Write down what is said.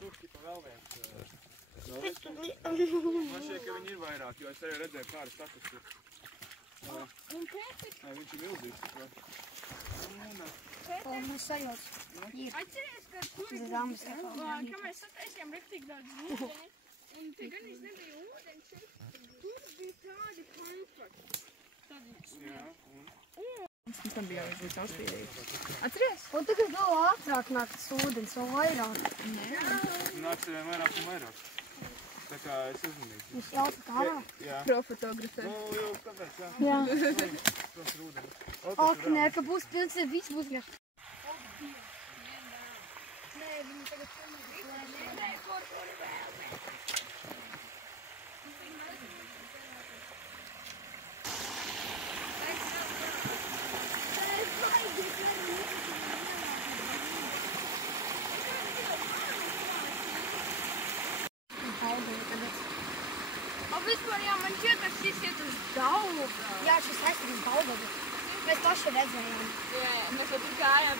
tur tipa vēl viens. Man šķiet, ka viņi ir vairāk, jo es arī redzēju kādas takas tur. Nē, viņš ir milzīgs. Man sajūts. Atceries, ka tur kamēr sataisījām rektīgi daudz ūdeni, un te gan es nebija ūdens, tur bija tādi pampaki. Jā, un? Mums tam bija jābūt caurspīdīgi. Atceries? Un tagad vēl ātrāk nāk tas ūdens, vēl vairāk. Nāks ar vien vairāk un vairāk. Tā kā es uzmanīju. Viņš jāsaka ārā? Jā. Profotografē. Nu, jau kāpēc, jā. Jā. Protams, ir ūdeni. Ak, nē, ka būs pilns, viss būs vienkārši. Nē, viņi tagad Vispār jā, man šķiet, ka šis iet uz Daugavas. Jā, šis aizsarīs Daugavas. Mēs paši redzējām. Jā, mēs jau tur gājām.